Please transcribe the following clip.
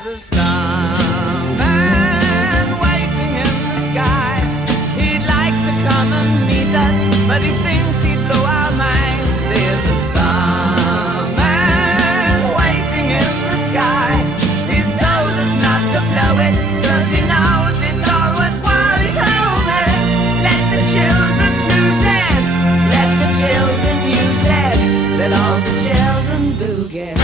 There's a starman waiting in the sky. He'd like to come and meet us, but he thinks he'd blow our minds. There's a starman waiting in the sky. He's told us not to blow it, 'cause he knows it's all worthwhile. He told me, let the children lose it, let the children use it, let all the children boogie.